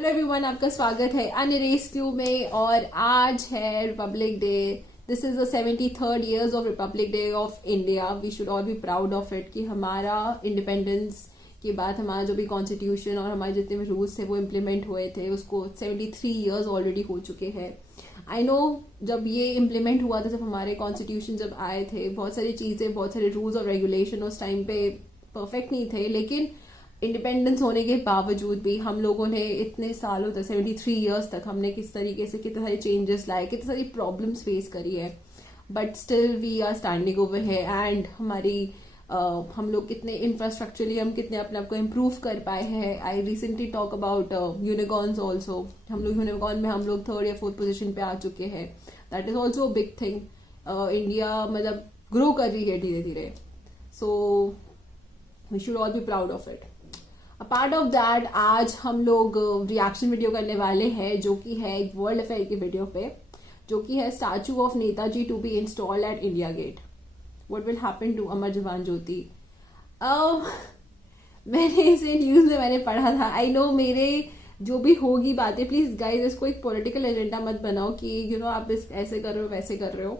Hello everyone, आपका स्वागत है अनरेस्क्यू में। और आज है republic day. This is the 73rd years of republic day of India. We should all be proud of it कि हमारा इंडिपेंडेंस के बाद हमारा जो भी कॉन्स्टिट्यूशन और हमारे जितने भी रूल्स थे वो इम्प्लीमेंट हुए थे, उसको 73 ईयर्स ऑलरेडी हो चुके हैं। आई नो जब ये इम्प्लीमेंट हुआ था, जब हमारे कॉन्स्टिट्यूशन जब आए थे, बहुत सारी चीज़ें, बहुत सारे रूल्स और रेगुलेशन उस टाइम पे परफेक्ट नहीं थे, लेकिन इंडिपेंडेंस होने के बावजूद भी हम लोगों ने इतने सालों तक 73 ईयर्स तक हमने किस तरीके से कितने सारे चेंजेस लाए, कितनी सारी प्रॉब्लम्स फेस करी है, but still we are standing over है। एंड हमारी हम लोग कितने इंफ्रास्ट्रक्चरली हम कितने अपने आप को इम्प्रूव कर पाए हैं। I recently talk about unicorns also. हम लोग यूनिकॉर्न में हम लोग 3rd या 4th पोजिशन पे आ चुके हैं। That is also big thing. India मतलब ग्रो कर रही है धीरे धीरे, so we should all be proud of it. Apart of that, आज हम लोग रिएक्शन वीडियो करने वाले हैं, जो कि है एक वर्ल्ड अफेयर की वीडियो पे, जो कि है statue of Netaji to be installed at India Gate. What will happen to Amar Jawan Jyoti? मैंने इसे न्यूज में मैंने पढ़ा था। आई नो मेरे जो भी होगी बातें, प्लीज गाइज इसको एक पॉलिटिकल एजेंडा मत बनाओ कि आप इस ऐसे कर रहे हो वैसे कर रहे हो।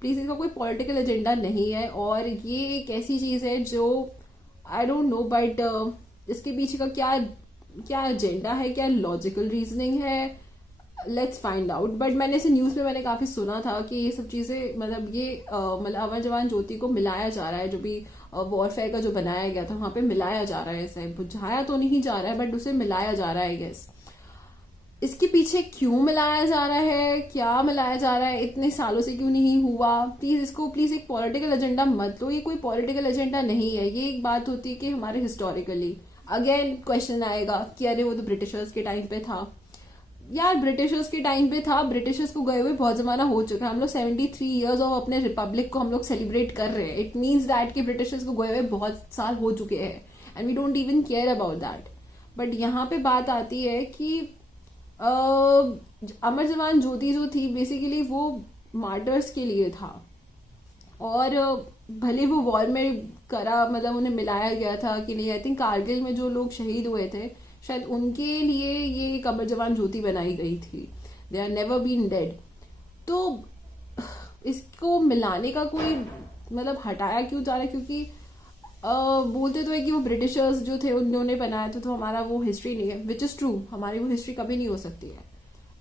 प्लीज इसका कोई पॉलिटिकल एजेंडा नहीं है। और ये एक ऐसी चीज है जो आई डोंट नो, बट इसके पीछे का क्या एजेंडा है, क्या लॉजिकल रीजनिंग है, लेट्स फाइंड आउट। बट मैंने इसे न्यूज में मैंने काफी सुना था कि ये सब चीजें मतलब ये मतलब अमर जवान ज्योति को मिलाया जा रहा है, जो भी वॉरफेयर का जो बनाया गया था वहां पे मिलाया जा रहा है। ऐसे बुझाया तो नहीं जा रहा है, बट उसे मिलाया जा रहा है। गेस इसके पीछे क्यों मिलाया जा रहा है, क्या मिलाया जा रहा है, इतने सालों से क्यों नहीं हुआ? प्लीज इसको प्लीज एक पॉलिटिकल एजेंडा मत लो। ये कोई पॉलिटिकल एजेंडा नहीं है। ये एक बात होती है कि हमारे हिस्टोरिकली अगेन क्वेश्चन आएगा कि अरे वो तो ब्रिटिशर्स के टाइम पे था। यार ब्रिटिशर्स के टाइम पे था, ब्रिटिशर्स को गए हुए बहुत जमाना हो चुका है। हम लोग 73 ईयर्स ऑफ अपने रिपब्लिक को हम लोग सेलिब्रेट कर रहे हैं। इट मीन्स दैट कि ब्रिटिशर्स को गए हुए बहुत साल हो चुके हैं and we don't even care about that. But यहाँ पे बात आती है कि अमर जवान ज्योति जो थी बेसिकली वो मार्टर्स के लिए था। और भले वो वॉर में करा, मतलब उन्हें मिलाया गया था कि नहीं, आई थिंक कारगिल में जो लोग शहीद हुए थे शायद उनके लिए ये एक अमर जवान ज्योति बनाई गई थी। They are never been dead. तो इसको मिलाने का कोई मतलब हटाया क्यों जा रहा है? क्योंकि बोलते तो है कि वो ब्रिटिशर्स जो थे उन्होंने बनाया था, तो हमारा वो हिस्ट्री नहीं है, विच इज ट्रू। हमारी वो हिस्ट्री कभी नहीं हो सकती है।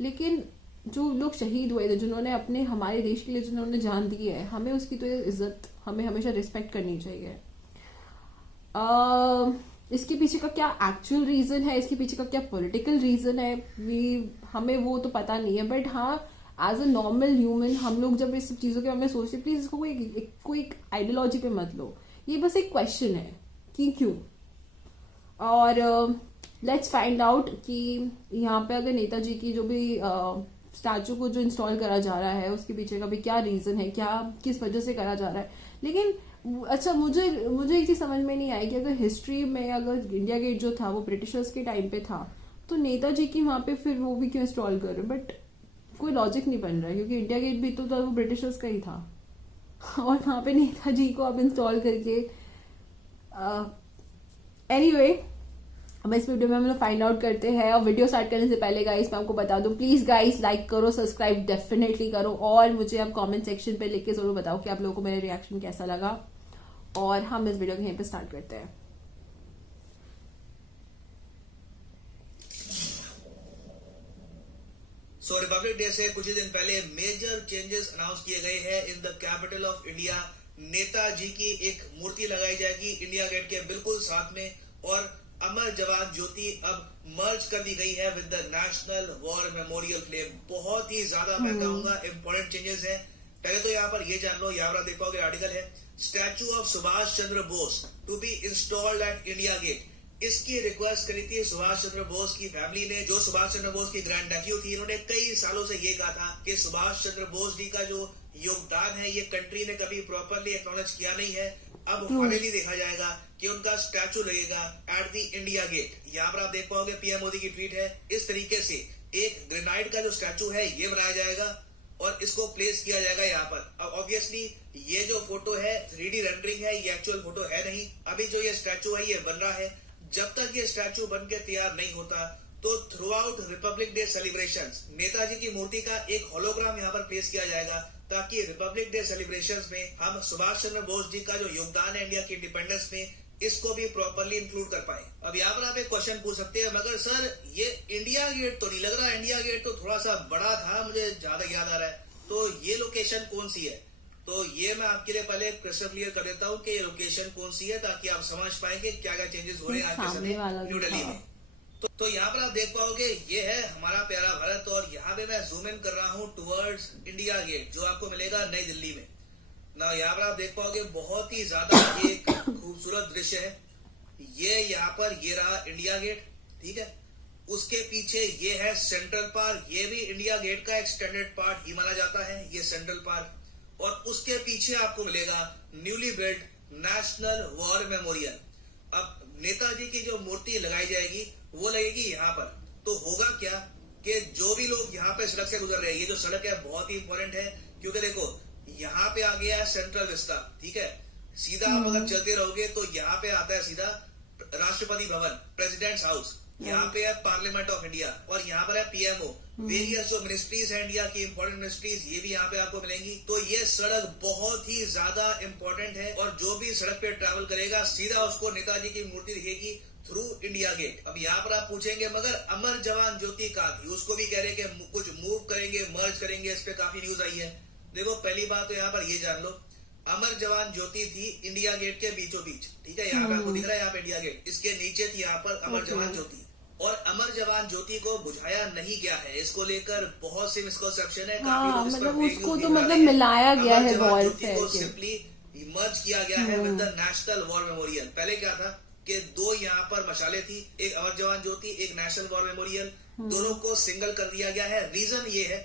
लेकिन जो लोग शहीद हुए थे, जिन्होंने अपने हमारे देश के लिए जिन्होंने जान दी है, हमें उसकी तो इज्जत, हमें हमेशा रिस्पेक्ट करनी चाहिए। इसके पीछे का क्या एक्चुअल रीजन है, इसके पीछे का क्या पॉलिटिकल रीजन है, हमें वो तो पता नहीं है। बट हाँ, एज अ नॉर्मल ह्यूमन हम लोग जब इस सब चीजों के बारे में सोचते, प्लीज इसको कोई आइडियोलॉजी पे मत लो। ये बस एक क्वेश्चन है कि क्यों। और लेट्स फाइंड आउट कि यहाँ पे अगर नेताजी की जो भी स्टैचू को जो इंस्टॉल करा जा रहा है उसके पीछे का भी क्या रीजन है, क्या किस वजह से करा जा रहा है। लेकिन अच्छा, मुझे एक चीज समझ में नहीं आई कि अगर हिस्ट्री में अगर इंडिया गेट जो था वो ब्रिटिशर्स के टाइम पे था, तो नेताजी की वहां पे फिर वो भी क्यों इंस्टॉल कर रहे? बट कोई लॉजिक नहीं बन रहा है, क्योंकि इंडिया गेट भी तो था, वो ब्रिटिशर्स का ही था। और वहां पे नेताजी को अब इंस्टॉल करके एनीवे अब इस वीडियो में हम लोग फाइंड आउट करते हैं। और वीडियो स्टार्ट करने से पहले गाइस मैं आपको बता दूं, प्लीज गाइस लाइक करो, सब्सक्राइब डेफिनेटली करो, और मुझे आप कमेंट सेक्शन पे लिख के जरूर बताओ कि आप लोगों को मेरा रिएक्शन कैसा लगा। और हम इस वीडियो को यहीं पे स्टार्ट करते हैं। सो रिपब्लिक डे से कुछ ही दिन पहले मेजर चेंजेस अनाउंस किए गए हैं in the capital of India. Netaji की एक मूर्ति लगाई जाएगी इंडिया गेट के बिल्कुल साथ में, और अमर जवान ज्योति अब मर्ज कर दी गई है with the national war memorial flame. बहुत ही ज्यादा मैं कहूंगा इंपॉर्टेंट चेंजेस है। पहले तो यहाँ पर ये जान लो, यहाँ पर देख पाओगे आर्टिकल है, statue of Subhash Chandra Bose to be installed at India Gate. इसकी रिक्वेस्ट करी थी सुभाष चंद्र बोस की फैमिली ने, जो सुभाष चंद्र बोस की ग्रैंड नेफ्यू थी। इन्होंने कई सालों से ये कहा था कि सुभाष चंद्र बोस जी का जो योगदान है ये कंट्री ने कभी प्रॉपरली एक्नॉलेज किया नहीं है। अब फाइनली देखा जाएगा कि उनका स्टैचू लगेगा एट द इंडिया गेट। यहाँ पर आप देख पाओगे पीएम मोदी की ट्वीट है। इस तरीके से एक ग्रेनाइट का जो स्टैचू है ये बनाया जाएगा और इसको प्लेस किया जाएगा यहाँ पर। अब ऑब्वियसली ये जो फोटो है 3D रेंडरिंग है, ये एक्चुअल फोटो है नहीं। अभी जो ये स्टैचू है ये बन रहा है। जब तक ये स्टैचू बन के तैयार नहीं होता तो through out Republic day celebrations Netaji की मूर्ति का एक होलोग्राम यहाँ पर प्लेस किया जाएगा, ताकि रिपब्लिक डे सेलिब्रेशंस में हम सुभाष चंद्र बोस जी का जो योगदान है इंडिया की इंडिपेंडेंस में, इसको भी प्रॉपर्ली इंक्लूड कर पाए। अब यहाँ पर आप एक क्वेश्चन पूछ सकते हैं, मगर सर ये इंडिया गेट तो नहीं लग रहा, इंडिया गेट तो थोड़ा सा बड़ा था, मुझे ज्यादा याद आ रहा है, तो ये लोकेशन कौन सी है? तो ये मैं आपके लिए पहले क्रिस्टल क्लियर कर देता हूँ कि ये लोकेशन कौन सी है, ताकि आप समझ पाएंगे क्या क्या चेंजेस हो रहे हैं आज के समय न्यू दिल्ली में। तो यहाँ पर आप देख पाओगे ये है हमारा प्यारा भारत, और यहाँ पे मैं जूम इन कर रहा हूँ टुवर्ड्स इंडिया गेट, जो आपको मिलेगा नई दिल्ली में ना। यहाँ पर आप देख पाओगे बहुत ही ज्यादा एक खूबसूरत दृश्य है। ये यहाँ पर ये रहा इंडिया गेट, ठीक है। उसके पीछे ये है सेंट्रल पार्क, ये भी इंडिया गेट का एक्सटेंडेड पार्ट ही माना जाता है, ये सेंट्रल पार्क। और उसके पीछे आपको मिलेगा newly built national war memorial. अब नेताजी की जो मूर्ति लगाई जाएगी वो लगेगी यहाँ पर। तो होगा क्या कि जो भी लोग यहाँ पे सड़क से गुजर रहे हैं, ये जो सड़क है बहुत ही इंपॉर्टेंट है, क्योंकि देखो यहाँ पे आ गया है सेंट्रल विस्ता, ठीक है। सीधा आप अगर चलते रहोगे तो यहाँ पे आता है सीधा राष्ट्रपति भवन, प्रेसिडेंट्स हाउस, यहाँ पे है पार्लियामेंट ऑफ इंडिया, और यहाँ पर है पीएमओ। वेरियस जो मिनिस्ट्रीज है इंडिया की इंपॉर्टेंट मिनिस्ट्रीज, ये भी यहाँ पे आपको मिलेंगी। तो ये सड़क बहुत ही ज्यादा इंपॉर्टेंट है, और जो भी सड़क पे ट्रैवल करेगा सीधा उसको नेताजी की मूर्ति दिखेगी थ्रू इंडिया गेट। अब यहाँ पर आप पूछेंगे मगर अमर जवान ज्योति कहाँ थी? उसको भी कह रहे कि कुछ मूव करेंगे, मर्ज करेंगे, इस पे काफी न्यूज आई है। देखो पहली बात तो यहाँ पर ये जान लो, अमर जवान ज्योति थी इंडिया गेट के बीचों बीच, ठीक है। यहाँ पे आपको दिख रहा है यहाँ पे इंडिया गेट, इसके नीचे थी यहाँ पर अमर जवान ज्योति। और अमर जवान ज्योति को बुझाया नहीं गया है, इसको लेकर बहुत सी मिसकंसेप्शन है। काफी लोग इस पर उसको तो मतलब मिलाया गया है वॉर से, सिंपली मर्ज किया गया है with the national war memorial. पहले क्या था कि दो यहाँ पर मशाले थी, एक अमर जवान ज्योति, एक नेशनल वॉर मेमोरियल, दोनों को सिंगल कर दिया गया है। रीजन ये है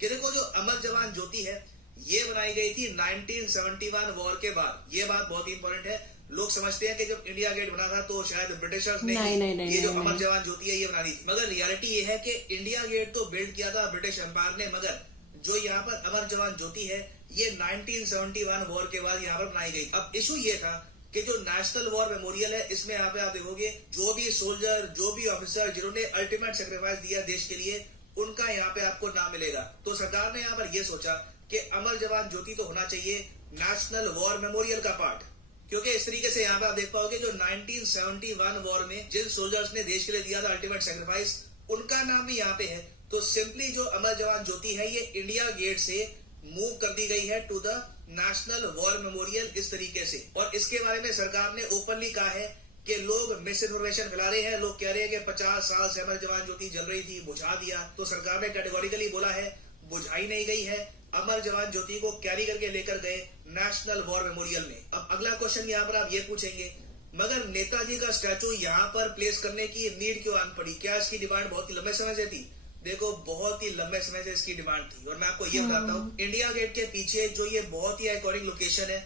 कि देखो जो अमर जवान ज्योति है ये बनाई गई थी 1971 वॉर के बाद। ये बात बहुत इंपॉर्टेंट है। लोग समझते हैं कि जब इंडिया गेट बना था तो शायद ब्रिटिशर्स ने ये जो अमर जवान ज्योति है ये बनानी थी, मगर रियलिटी ये है कि इंडिया गेट तो बिल्ड किया था ब्रिटिश एम्पायर ने, मगर जो यहाँ पर अमर जवान ज्योति है ये 1971 वॉर के बाद यहाँ पर बनाई गई। अब इशू ये था कि जो नेशनल वॉर मेमोरियल है इसमें यहाँ पे आप देखोगे जो भी सोल्जर, जो भी ऑफिसर जिन्होंने अल्टीमेट सेक्रीफाइस दिया देश के लिए, उनका यहाँ पे आपको नाम मिलेगा। तो सरकार ने यहाँ पर यह सोचा कि अमर जवान ज्योति तो होना चाहिए नेशनल वॉर मेमोरियल का पार्ट, क्योंकि इस तरीके से यहाँ पे आप देख पाओगे जो 1971 वॉर में जिन सोल्जर्स ने देश के लिए दिया था अल्टीमेट सेक्रीफाइस, उनका नाम भी यहाँ पे है। तो सिंपली जो अमर जवान ज्योति है ये इंडिया गेट से मूव कर दी गई है to the national war memorial इस तरीके से। और इसके बारे में सरकार ने ओपनली कहा है कि लोग मिस इन्फॉर्मेशन फैला रहे हैं। लोग कह रहे हैं कि 50 साल से अमर जवान ज्योति जल रही थी, बुझा दिया। तो सरकार ने कैटेगोरिकली बोला है बुझाई नहीं गई है, अमर जवान ज्योति को कैरी करके लेकर गए नेशनल वॉर मेमोरियल में। अब अगला क्वेश्चन यहाँ पर आप ये पूछेंगे मगर नेताजी का स्टैचू यहाँ पर प्लेस करने की नीड क्यों आन पड़ी? क्या इसकी डिमांड बहुत ही लंबे समय से थी? देखो बहुत ही लंबे समय से इसकी डिमांड थी, और मैं आपको ये बताता हूँ। इंडिया गेट के पीछे जो ये बहुत ही आइकॉनिक लोकेशन है,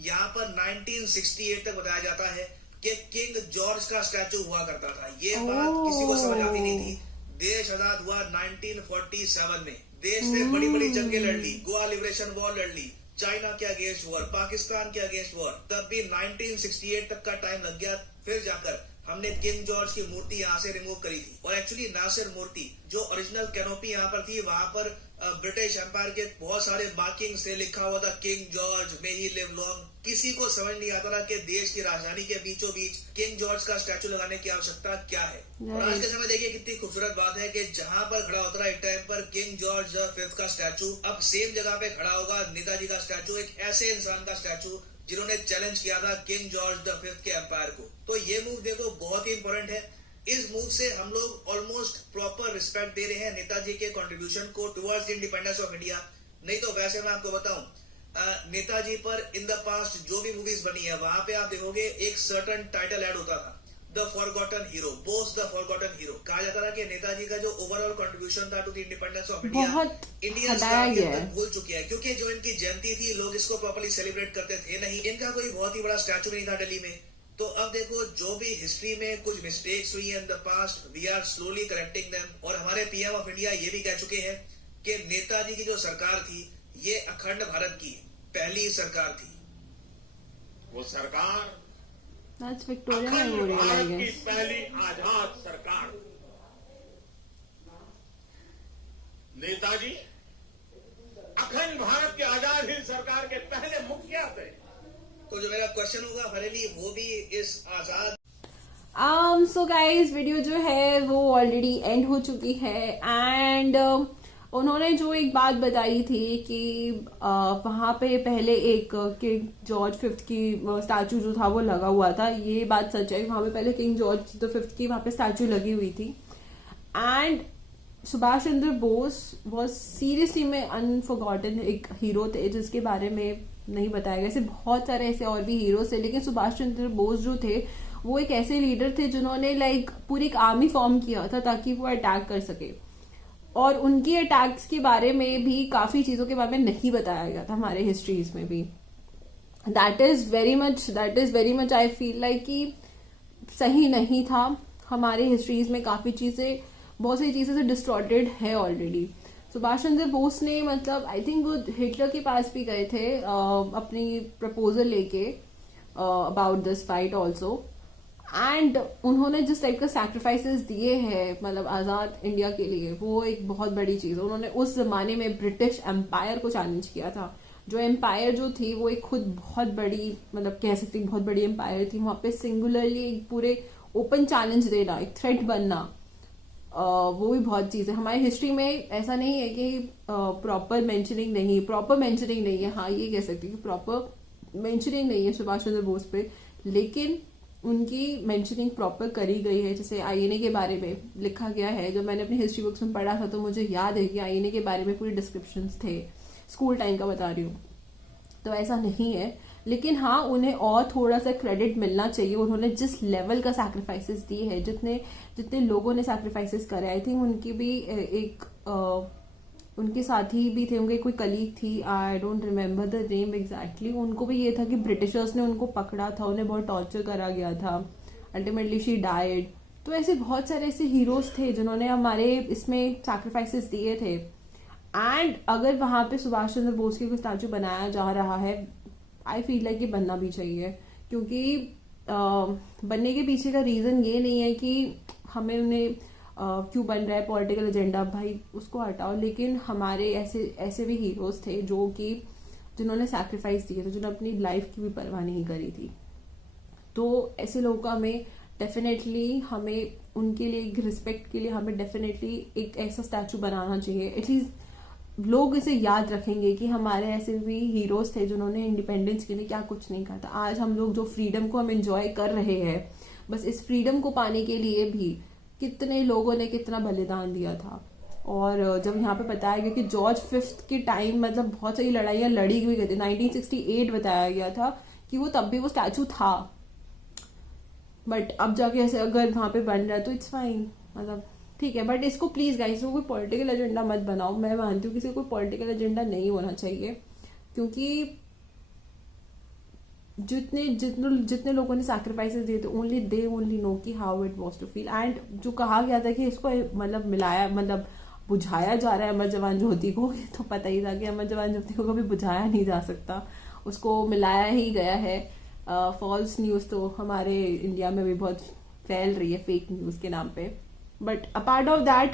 यहाँ पर 1968 तक बताया जाता है कि किंग जॉर्ज का स्टैचू हुआ करता था। ये बात किसी को समझ आती नहीं थी। देश आजाद हुआ 1947 में। देश ने बड़ी बड़ी जंगें लड़ ली, गोवा लिबरेशन वॉर लड़ ली, चाइना के अगेंस्ट वॉर, पाकिस्तान के अगेंस्ट वॉर, तब भी 1968 तक का टाइम लग गया। फिर जाकर हमने किंग जॉर्ज की मूर्ति यहाँ से रिमूव करी थी। और एक्चुअली ना सिर्फ मूर्ति, जो ओरिजिनल कैनोपी यहाँ पर थी वहां पर ब्रिटिश एम्पायर के बहुत सारे मार्किंग से लिखा हुआ था king George may he live long. किसी को समझ नहीं आता था कि देश की राजधानी के बीचों बीच किंग जॉर्ज का स्टैचू लगाने की आवश्यकता क्या है। और आज के समय देखिए कितनी खूबसूरत बात है कि जहां पर खड़ा होता है एक टाइम पर किंग जॉर्ज V का स्टैचू, अब सेम जगह पे खड़ा होगा नेताजी का स्टैचू, एक ऐसे इंसान का स्टैचू जिन्होंने चैलेंज किया था किंग जॉर्ज V के एम्पायर को। तो ये मूव देखो बहुत ही इंपॉर्टेंट है। इस मूव से हम लोग ऑलमोस्ट प्रॉपर रिस्पेक्ट दे रहे हैं नेताजी के कंट्रीब्यूशन को towards the independence of India. नहीं तो वैसे मैं आपको बताऊं, नेताजी पर इन द पास्ट जो भी मूवीज बनी है वहां पे आप देखोगे एक सर्टेन टाइटल ऐड होता था, the forgotten hero, Bose the forgotten hero. कहा जाता था कि नेताजी का जो ओवरऑल कंट्रीब्यूशन था to the independence of India, Indian भूल चुके हैं, क्योंकि जो इनकी जयंती थी लोग इसको प्रॉपर्ली सेलिब्रेट करते थे नहीं। इनका कोई बहुत ही बड़ा स्टैचू नहीं था दिल्ली में। तो अब देखो जो भी हिस्ट्री में कुछ मिस्टेक्स हुई in the past, we are slowly correcting them. और हमारे पीएम ऑफ इंडिया ये भी कह चुके हैं कि नेताजी की जो सरकार थी ये अखंड भारत की पहली सरकार थी। वो सरकार That's Victoria अखंड Memorial, I भारत की guess. पहली आजाद सरकार। नेताजी अखंड भारत के आजाद हिंद सरकार के पहले मुखिया थे। तो जो मेरा क्वेश्चन होगा फरेली वो भी इस आजाद सो गाइस वीडियो जो है वो ऑलरेडी एंड हो चुकी है एंड उन्होंने जो एक बात बताई थी कि वहां पे पहले एक किंग जॉर्ज फिफ्थ की स्टैचू जो था वो लगा हुआ था। ये बात सच है, वहां पे पहले किंग जॉर्ज द फिफ्थ की वहां पे स्टैचू लगी हुई थी and Subhash Chandra Bose was seriously में अनफॉरगॉटन एक हीरो थे जिसके बारे में नहीं बताया गया। ऐसे बहुत सारे ऐसे और भी हीरोज थे, लेकिन सुभाष चंद्र बोस जो थे वो एक ऐसे लीडर थे जिन्होंने पूरी एक आर्मी फॉर्म किया था ताकि वो अटैक कर सके, और उनकी अटैक्स के बारे में भी काफी चीजों के बारे में नहीं बताया गया था हमारे हिस्ट्रीज में भी। That is very much I feel like कि सही नहीं था। हमारे हिस्ट्रीज में बहुत सारी चीजें से डिस्टॉर्टेड है ऑलरेडी। सुभाष चंद्र बोस ने आई थिंक वो हिटलर के पास भी गए थे अपनी प्रपोजल लेके about this fight also, and उन्होंने जिस टाइप का सैक्रिफाइसेस दिए हैं आजाद इंडिया के लिए, वो एक बहुत बड़ी चीज है। उन्होंने उस जमाने में ब्रिटिश एम्पायर को चैलेंज किया था, जो एम्पायर जो थी वो एक खुद बहुत बड़ी कह सकते बहुत बड़ी एम्पायर थी। वहां पे सिंगुलरली एक पूरे ओपन चैलेंज देना, एक थ्रेट बनना, वो भी बहुत चीज है। हमारी हिस्ट्री में ऐसा नहीं है कि प्रॉपर मेंशनिंग नहीं है। हाँ, ये कह सकते हैं कि प्रॉपर मेंशनिंग नहीं है सुभाष चंद्र बोस पे, लेकिन उनकी मेंशनिंग प्रॉपर करी गई है। जैसे आईएनए के बारे में लिखा गया है, जो मैंने अपनी हिस्ट्री बुक्स में पढ़ा था तो मुझे याद है कि आईएनए के बारे में पूरी डिस्क्रिप्शंस थे, स्कूल टाइम का बता रही हूँ। तो ऐसा नहीं है, लेकिन हाँ उन्हें और थोड़ा सा क्रेडिट मिलना चाहिए। उन्होंने जिस लेवल का सैक्रिफाइसेस दिए हैं, जितने लोगों ने सैक्रिफाइसेस करे, आई थिंक उनकी भी उनके साथी भी थे, उनके कोई कलीग थी, I don't remember the name exactly. उनको भी ये था कि ब्रिटिशर्स ने उनको पकड़ा था, उन्हें बहुत टॉर्चर करा गया था, अल्टीमेटली शी डाइड। तो ऐसे बहुत सारे ऐसे हीरोज थे जिन्होंने हमारे इसमें सैक्रिफाइसेस दिए थे, एंड अगर वहां पे सुभाष चंद्र बोस की कोई स्टैचू बनाया जा रहा है, आई फील लाइक ये बनना भी चाहिए, क्योंकि बनने के पीछे का रीजन ये नहीं है कि हमें उन्हें क्यों बन रहा है पॉलिटिकल एजेंडा, भाई उसको हटाओ, लेकिन हमारे ऐसे भी हीरोज थे जिन्होंने सैक्रिफाइस दिए थे, जिन्होंने अपनी लाइफ की भी परवाह नहीं करी थी। तो ऐसे लोगों का हमें उनके लिए एक रिस्पेक्ट के लिए हमें डेफिनेटली एक ऐसा स्टैचू बनाना चाहिए। एटलीस्ट लोग इसे याद रखेंगे कि हमारे ऐसे भी हीरोज थे जिन्होंने इंडिपेंडेंस के लिए क्या कुछ नहीं कहा था। आज हम लोग जो फ्रीडम को हम एंजॉय कर रहे हैं, बस इस फ्रीडम को पाने के लिए भी कितने लोगों ने कितना बलिदान दिया था। और जब यहाँ पे बताया गया कि जॉर्ज फिफ्थ के टाइम बहुत सारी लड़ाइयां लड़ी हुई गई थी, 1968 बताया गया था कि वो तब भी वो स्टैचू था, बट अब जाके ऐसे अगर वहां पे बन रहा है तो इट्स फाइन, ठीक है। बट इसको प्लीज गाइस इसको कोई पॉलिटिकल एजेंडा मत बनाओ। मैं मानती हूँ किसी को कोई पॉलिटिकल एजेंडा नहीं होना चाहिए, क्योंकि जितने लोगों ने सैक्रिफाइसेस दिए थे, ओनली नो कि how it was to feel. And जो कहा गया था कि इसको मिलाया बुझाया जा रहा है अमर जवान ज्योति को, तो पता ही था कि अमर जवान ज्योति को कभी बुझाया नहीं जा सकता, उसको मिलाया ही गया है। फॉल्स न्यूज तो हमारे इंडिया में भी बहुत फैल रही है फेक न्यूज के नाम पे। बट अपार्ट ऑफ दैट,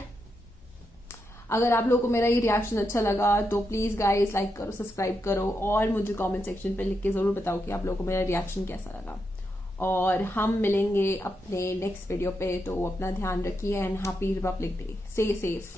अगर आप लोगों को मेरा ये रिएक्शन अच्छा लगा तो प्लीज गाइस लाइक करो, सब्सक्राइब करो, और मुझे कमेंट सेक्शन पे लिख के जरूर बताओ कि आप लोगों को मेरा रिएक्शन कैसा लगा। और हम मिलेंगे अपने नेक्स्ट वीडियो पे, तो अपना ध्यान रखिए and happy Republic day, stay safe.